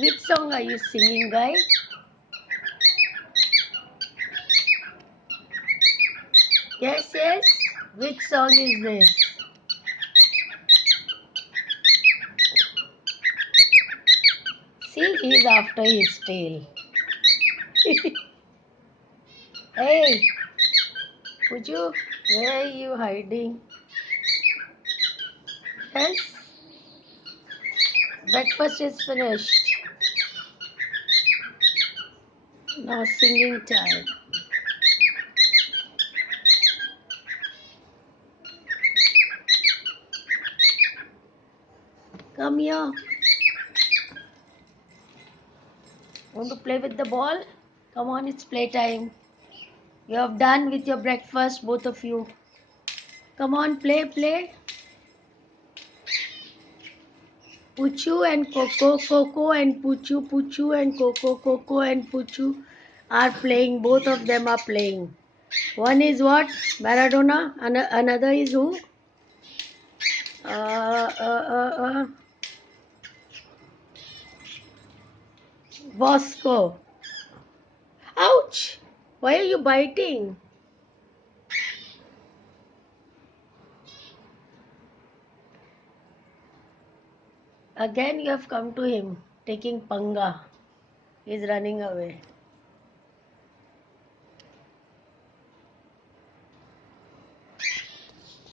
Which song are you singing, guy? Yes, yes. Which song is this? See, he's after his tail. Hey, would you? Where are you hiding? Yes. Breakfast is finished. Now singing time. Come here. Want to play with the ball? Come on, it's playtime. You have done with your breakfast, both of you. Come on, play, play. Puchu and Coco, Coco and Puchu, Puchu and Coco, Coco and Puchu are playing. Both of them are playing. One is what? Maradona. Another is who? Uh, uh, uh, uh. Bosco. Ouch! Why are you biting? Again, you have come to him, taking panga. He's running away.